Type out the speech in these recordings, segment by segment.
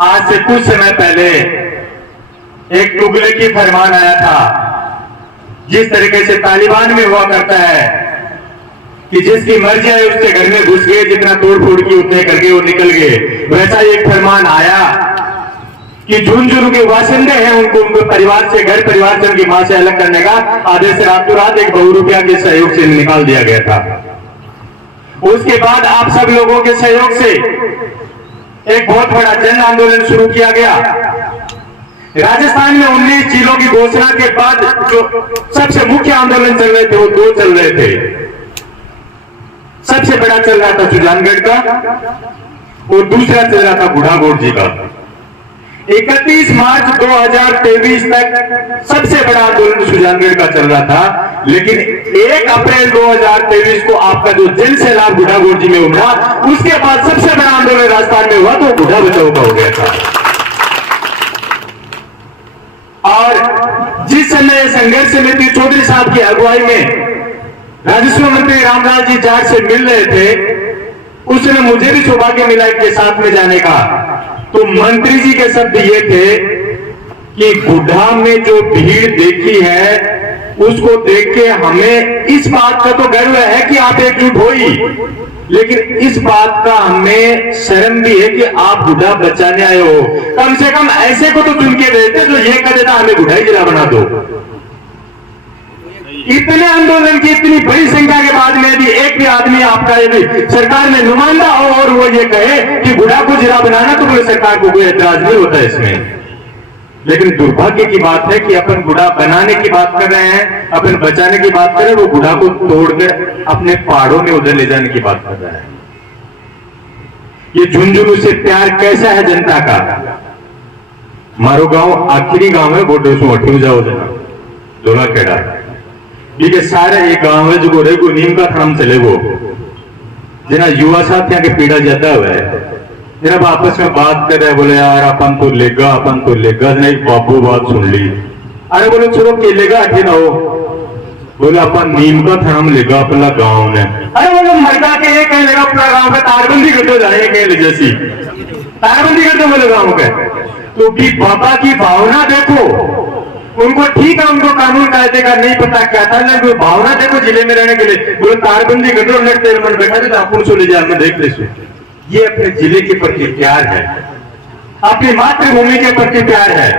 आज से कुछ समय पहले एक तुगलकी फरमान आया था, जिस तरीके से तालिबान में हुआ करता है कि जिसकी मर्जी है उसके घर में घुस गए, जितना तोड़ फोड़ की उतने करके वो निकल गए, वैसा एक फरमान आया कि झुंझुनू के वासिंदे हैं उनको उनके परिवार से, घर परिवार से, उनकी मां से अलग करने का आदेश रातों रात एक ₹100 के सहयोग से निकाल दिया गया था। उसके बाद आप सब लोगों के सहयोग से एक बहुत बड़ा जन आंदोलन शुरू किया गया। राजस्थान में 19 जिलों की घोषणा के बाद जो सबसे मुख्य आंदोलन चल रहे थे वो 2 चल रहे थे। सबसे बड़ा चल रहा था सुजानगढ़ का और दूसरा चल रहा था बुढ़ागोड़ जी का। 31 मार्च 2023 तक सबसे बड़ा आंदोलन सुजानगढ़ का चल रहा था, लेकिन 1 अप्रैल 2023 को आपका जो जन सैलाब बुढ़ागोड़ जी में उमड़ा, उसके बाद सबसे बड़ा आंदोलन राजस्थान में हुआ तो बुढ़ा बचाओ का हो गया था। और जिस समय संघर्ष समिति चौधरी साहब की अगुवाई में राजस्व मंत्री रामलाल जी जाट से मिल रहे थे, उस समय मुझे भी सौभाग्य मिला इनके साथ में जाने का। तो मंत्री जी के शब्द ये थे कि बुढ़ा में जो भीड़ देखी है उसको देख के हमें इस बात का तो गर्व है कि आप एकजुट हुई, लेकिन इस बात का हमें शर्म भी है कि आप बुढ़ा बचाने आए हो। कम से कम ऐसे को तो चुन के देते जो ये कह देता हमें बुढ़ाई जिला बना दो। इतने आंदोलन की इतनी बड़ी संख्या के बाद में भी एक भी आदमी आपका यदि सरकार में नुमाइंदा हो और वो ये कहे कि बुढ़ा को जिला बनाना, तो पूरी सरकार को कोई एतराज नहीं होता इसमें। लेकिन दुर्भाग्य की बात है कि अपन बुढ़ा बनाने की बात कर रहे हैं, अपन बचाने की बात कर रहे हैं, वो बुढ़ा को तोड़कर अपने पहाड़ों में उधर ले जाने की बात कर रहा है। ये झुंझुनू से प्यार कैसा है जनता का। मारो गांव आखिरी गांव है, बोटो सो अठू जाओ जना दोला खेड़ा, ठीक है। सारे एक गांव है जो रेगो नीम का थाम चले वो जना युवा साथियों के पीड़ा ज्यादा हुआ है, जब आपस में बात कर रहे, बोले यार अपन तो लेगा नहीं, बाबू बात सुन ली। अरे बोले चलो केलेगा अठे ना हो, बोले अपन नीम का थाम लेगा अपना गांव ने। अरे बोले मर्दा के ये कह लेगा अपना गांव का तारबंदी करते जाए कह जैसी तारबंदी करते बोले गांव के। तो भी बाबा की भावना देखो, उनको ठीक है, उनको कानून कायदे का नहीं पता क्या था, लेकिन भावना देखो जिले में रहने के लिए। बोले तारबंदी कर दो, नेट तेरे मन बैठा थे अपन सो ले जाए, मैं देख ले। ये अपने जिले के प्रति प्यार है, अपनी मातृभूमि के प्रति प्यार है,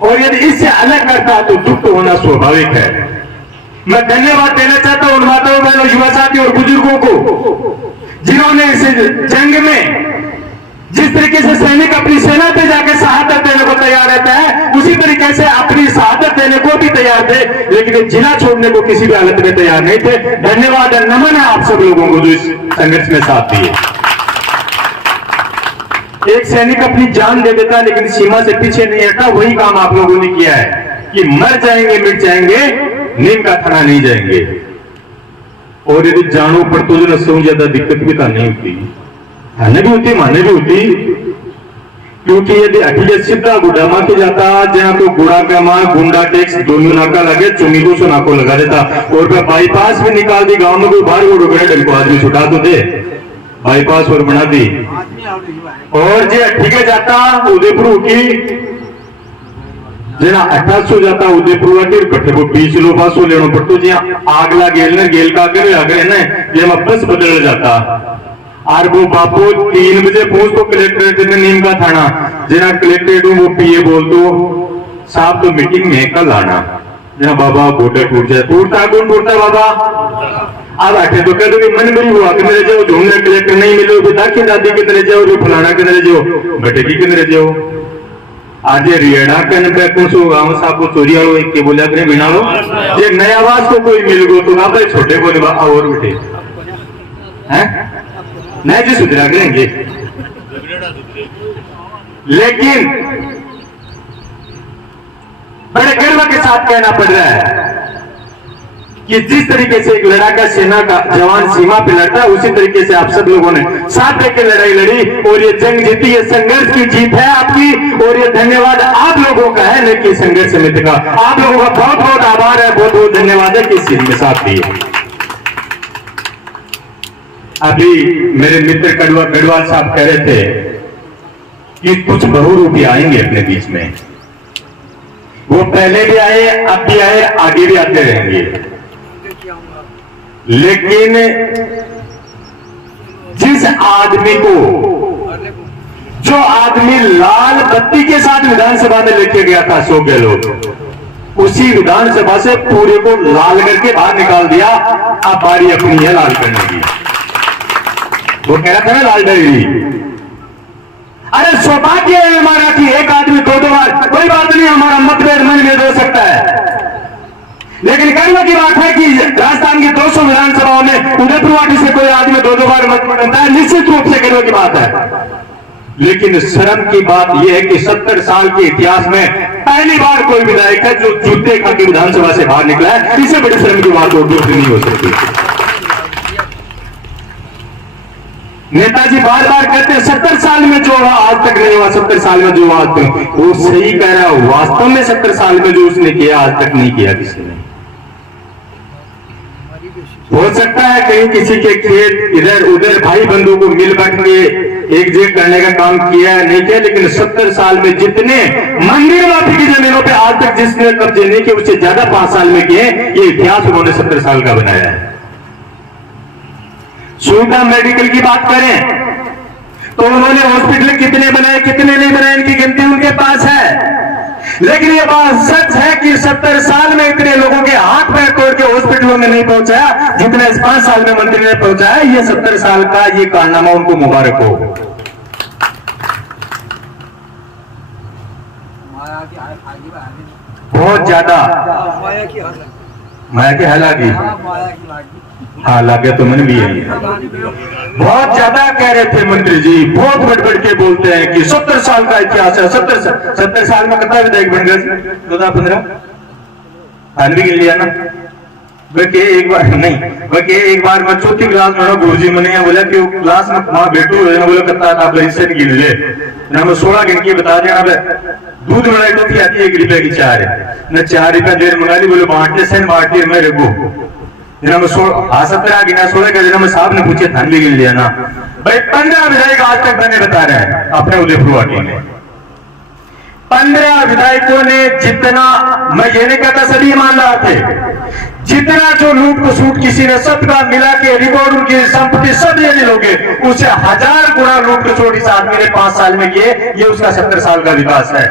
और यदि इससे अलग करता तो दुख तो होना स्वाभाविक है। मैं धन्यवाद देना चाहता हूं उन माताओं बहनों, युवा साथी और बुजुर्गों को जिन्होंने इस जंग में जिस तरीके से सैनिक अपनी सेना पे जाकर शहादत देने को तैयार रहता है, उसी तरीके से अपनी शहादत देने को भी तैयार थे, लेकिन जिला छोड़ने को किसी भी हालत में तैयार नहीं थे। धन्यवाद और नमन है आप सब लोगों को जो इस संघर्ष में साथ दिए। एक सैनिक अपनी जान दे देता लेकिन सीमा से पीछे नहीं हटता, वही काम आप लोगों ने किया है कि मर जाएंगे मिट जाएंगे, नीम का थाना नहीं जाएंगे। और यदि जानू पर तो जो नशों ज्यादा दिक्कत भी नहीं होती, खाने भी होती, माने भी होती, क्योंकि यदि अठिया सीधा गुडामा के जाता, जहां तो गुड़ा का मां गुंडा टैक्स दोनों नाका लगे, चुमी को नाको लगा देता, और फिर बाईपास भी निकाल दी। गांव में कोई बाहर वो रुके डंको आदमी छुटा तो दे, बाईपास और बना दी। और जे अठिके जाता उदयपुर की जना 1800 जाता उदयपुर वाटी कट्ठे को 20 लो पासो लेनो पड़तो, जहां आगला गेल ने गेल का करे आगे ने जेमा बस बदल जाता। और वो बापू 3 बजे पहुंच तो कलेक्ट्रेट में नीम का थाना, जना कलेक्ट्रेट वो पीए बोल तो साहब तो मीटिंग में कल आना, जना बाबा गोटे टूट जाए, टूटता कौन टूटता बाबा अब आठे तो कहते कि मन मेरी हुआ किधर जाओ, झूमने कलेक्टर नहीं मिले, पिता की दादी किधर जाओ, फलाना किधर जाओ, बेटे की किधर जाओ। आज रियड़ा कन पे कौन सो गांव साहब को चोरी आओ एक के बोला करे बिना लो ये नया आवाज को कोई मिल गो तो ना भाई छोटे को निभा और बेटे हैं नहीं जी सुधरा करेंगे। लेकिन बड़े गर्व के साथ कहना पड़ रहा है कि जिस तरीके से एक लड़ाका सेना का जवान सीमा पे लड़ता है, उसी तरीके से आप सब लोगों ने साथ लेकर लड़ाई लड़ी और ये जंग जीती। ये संघर्ष की जीत है आपकी और ये धन्यवाद आप लोगों का है, न कि संघर्ष समिति का। आप लोगों का बहुत बहुत आभार है, बहुत बहुत धन्यवाद है कि इस चीज में साथ दिए। अभी मेरे मित्र गढ़वाल साहब कह रहे थे कि कुछ बहुरूपी आएंगे अपने बीच में। वो पहले भी आए, अब भी आए, आगे भी आते रहेंगे। लेकिन जिस आदमी को, जो आदमी लाल बत्ती के साथ विधानसभा में लेके गया था अशोक गहलोत, उसी विधानसभा से पूरे को लाल करके बाहर निकाल दिया। अब बारी अपनी है लाल करने की। वो कह रहा था ना लाल डरी। अरे सौभाग्य है हमारा कि एक आदमी दो बार, कोई बात नहीं, हमारा मतभेद मनभेद हो सकता है, लेकिन गर्व की बात है कि राजस्थान की 200 विधानसभाओं में उदयपुर वाटी से कोई आदमी दो बार मत बनता है, निश्चित रूप से गर्व की बात है। लेकिन शर्म की बात यह है कि 70 साल के इतिहास में पहली बार कोई विधायक है जो जूते खा के विधानसभा से बाहर निकला है। इससे बड़ी शर्म की बात और दूसरी नहीं हो सकती। नेताजी बार बार कहते हैं 70 साल में जो हुआ आज तक नहीं हुआ, 70 साल में जो हुआ आज तक, वो सही कह रहा है। वास्तव में 70 साल में जो उसने किया आज तक नहीं किया किसी ने। हो सकता है कहीं किसी के खेत इधर उधर भाई बंधु को मिल बैठ के एक जेब करने का काम किया है, नहीं किया, लेकिन 70 साल में जितने मंदिर माफी की जमीनों पे आज तक जिसने कब्जे नहीं किए उससे ज्यादा 5 साल में किए। ये इतिहास उन्होंने 70 साल का बनाया है। सुविधा मेडिकल की बात करें तो उन्होंने हॉस्पिटल कितने बनाए कितने नहीं बनाए इनकी गिनती उनके पास है। लेकिन ये बात सच है कि 70 साल में इतने लोगों के हाथ पैर तोड़ के हॉस्पिटलों में नहीं पहुंचाया जितने इस 5 साल में मंत्री ने पहुंचाया। ये 70 साल का ये कारनामा उनको मुबारक हो। बहुत ज्यादा माया की हालागी, हाँ लागे तो मन भी है। बहुत ज्यादा कह रहे थे मंत्री जी, बहुत बढ़ के बोलते हैं कि 70 साल का इतिहास है। 70 साल में कितना विधायक बन गए? 14-15 आदमी गिन लिया ना। बल्कि एक बार नहीं, बल्कि एक बार मैं चौथी क्लास में गुरुजी मैंने बोला कि क्लास में वहां बैठू बोला कितना था गिन ले ना, मैं 16 गिन के बता दिया। दूध मलाई टोफी आती है 1 रुपए की 4 है न, 4 रुपया देर मंगा ली, बोले बांटते से बांटती मैं रेगो जना में 17 गिना 16 का जना में साहब ने पूछे धन भी गिन लिया ना। भाई 15 विधायक आज तक मैंने बता रहे हैं अपने उदयपुर वाटी में। 15 विधायकों ने जितना, मैं ये नहीं कहता सभी ईमानदार थे, जितना जो लूट को सूट किसी ने सबका मिला के रिकॉर्ड उनकी संपत्ति सब ये लोगे उससे 1000 गुना लूट को सूट इस आदमी ने 5 साल में किए। ये उसका 70 साल का विकास है।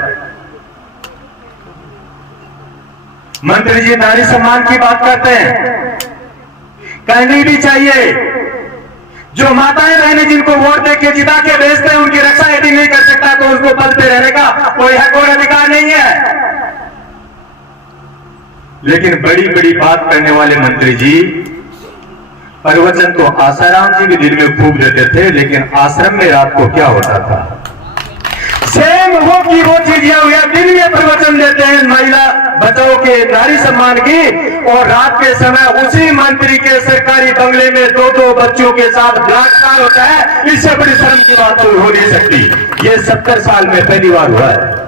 मंत्री जी नारी सम्मान की बात करते हैं, करनी भी चाहिए। जो माताएं बहनें जिनको वोट देके जिता के भेजते हैं उनकी रक्षा यदि नहीं कर सकता तो उसको पद पे रहने का कोई हक और अधिकार नहीं है। लेकिन बड़ी बड़ी बात करने वाले मंत्री जी प्रवचन तो आसाराम जी भी दिन में खूब देते थे, लेकिन आश्रम में रात को क्या होता था? सेम वो की वो चीजें हुआ, दिन में प्रवचन देते हैं महिला बचाओ के नारी सम्मान की, और रात के समय उसी मंत्री के सरकारी बंगले में 2 बच्चों के साथ बलात्कार होता है। इससे बड़ी शर्म की बात तो हो नहीं सकती। ये 70 साल में पहली बार हुआ है।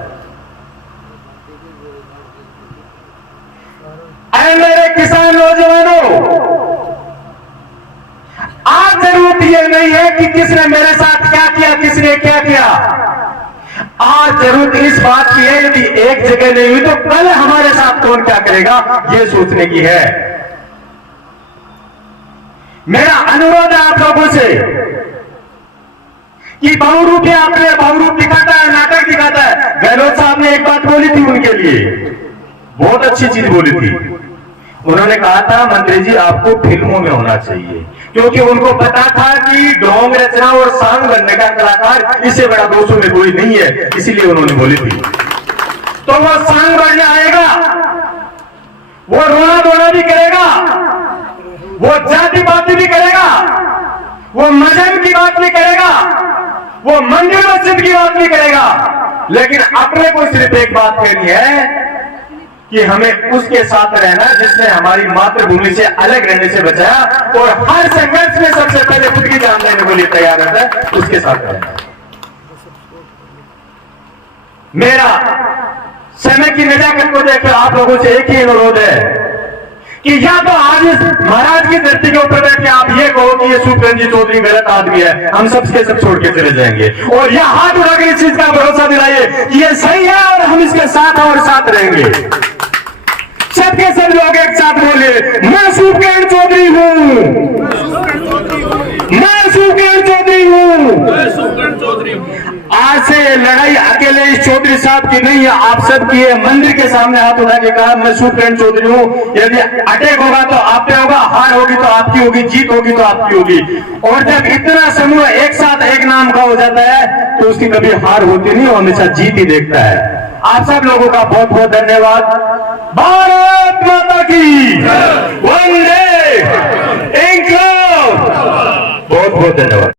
अरे मेरे किसान नौजवानों, आज जरूरत ये नहीं है कि किसने मेरे साथ क्या किया किसने क्या किया, आज जरूरत इस बात की है यदि एक जगह नहीं हुई तो कल हमारे साथ कौन क्या करेगा ये सोचने की है। मेरा अनुरोध है आप लोगों से कि बहुरूप आपने बहुरूप दिखाता है, नाटक दिखाता है। गहलोत साहब ने एक बात बोली थी उनके लिए, बहुत अच्छी चीज बोली थी। उन्होंने कहा था मंत्री जी आपको फिल्मों में होना चाहिए, क्योंकि उनको पता था कि ढोंग रचना और सांग बनने का कलाकार इससे बड़ा दोस्तों में कोई नहीं है, इसीलिए उन्होंने बोली थी। तो वो सांग बनने आएगा, वो रोना धोना भी करेगा, वो जाति बात भी करेगा, वो मजहब की बात भी करेगा, वो मंदिर मस्जिद की बात भी करेगा, लेकिन अपने को सिर्फ एक बात कहनी है कि हमें उसके साथ रहना जिसने हमारी मातृभूमि से अलग रहने से बचाया और हर संघर्ष में सबसे पहले खुद की जान देने को लिए तैयार रहता है, उसके साथ रहना। मेरा समय की नजाकत को देखकर आप लोगों से एक ही अनुरोध है कि या तो आज इस महाराज की धरती के ऊपर बैठ के आप ये कहो कि ये सुप्रीम जी चौधरी गलत आदमी है, हम सबके सब छोड़ के चले जाएंगे, और यह हाथ उठाकर इस चीज का भरोसा दिलाइए कि ये सही है और हम इसके साथ और साथ रहेंगे। सबके सब लोग एक साथ बोले, मैं सुप्रीम चौधरी हूं, मैं सुप्रीम चौधरी हूं। आज से लड़ाई अकेले इस चौधरी साहब की नहीं है, आप सब की है। मंदिर के सामने हाथ उठा के कहा मैं सुप्रीम चौधरी हूं। यदि अटैक होगा तो आप पे होगा, हार होगी तो आपकी होगी, जीत होगी तो आपकी होगी। और जब इतना समूह एक साथ एक नाम का हो जाता है तो उसकी कभी हार होती नहीं, वो हमेशा जीत ही देखता है। आप सब लोगों का बहुत बहुत धन्यवाद। भारत माता की वंदे इंक्लाब। बहुत बहुत धन्यवाद।